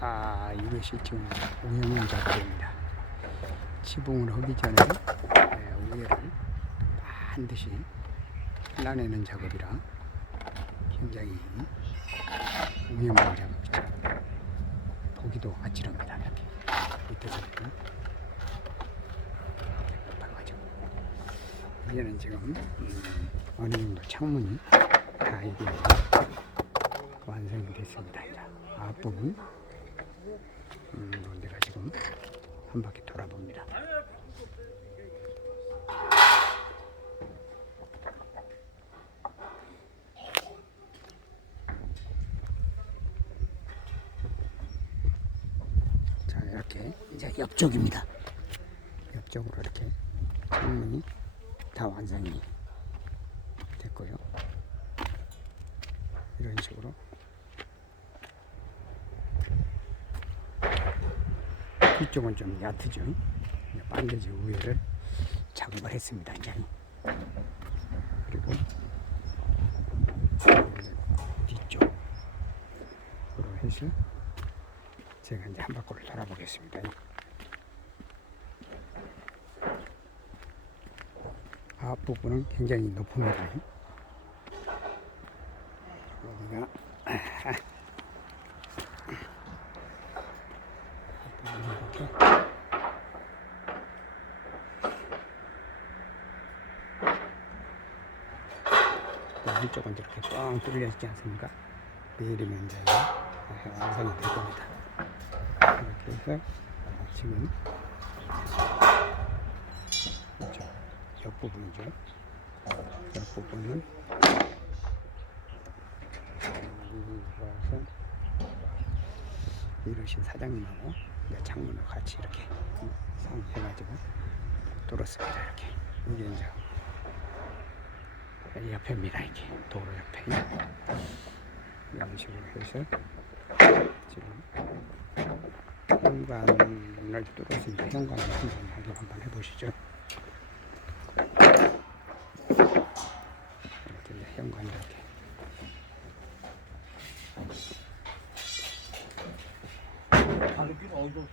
아 이것이 지금 우영문 작업입니다. 지붕을 하기 전에 예, 우회를 반드시 잘라내는 작업이라 굉장히 우영문 작업이죠. 보기도 아찔합니다. 이렇게 밑에서부터 이렇게 방하죠. 이제는 지금 음, 어느 정도 창문이 다 이게 완성이 됐습니다. 앞부분 음, 내가 지금 한 바퀴 돌아봅니다. 자 이렇게 이제 옆쪽입니다. 옆쪽으로 이렇게 창문이 다 완성이 됐고요. 이런 식으로 이쪽은 좀 얕죠. 반드시 우회를 작업을 했습니다. 이제 그리고 뒤쪽으로 해서 제가 이제 한 바퀴를 돌아보겠습니다. 앞부분은 굉장히 높습니다. 여기가 이렇게 또 한쪽은 이렇게 뻥 뚫려 있지 않습니까? 내일이면 이제 완성이 될 겁니다. 이렇게 해서 지금 이쪽 옆부분이죠. 옆부분은 이어서 이러신 사장님하고 이제 창문을 같이 이렇게 상해가지고 뚫었습니다. 이렇게 이게 이제 옆에입니다. 이렇게 도로 옆에 이런 식으로 해서 지금 현관을 뚫었으니까 현관을 한번 확인 한번 해보시죠. 이렇게 현관 이렇게 Hani gün oldu.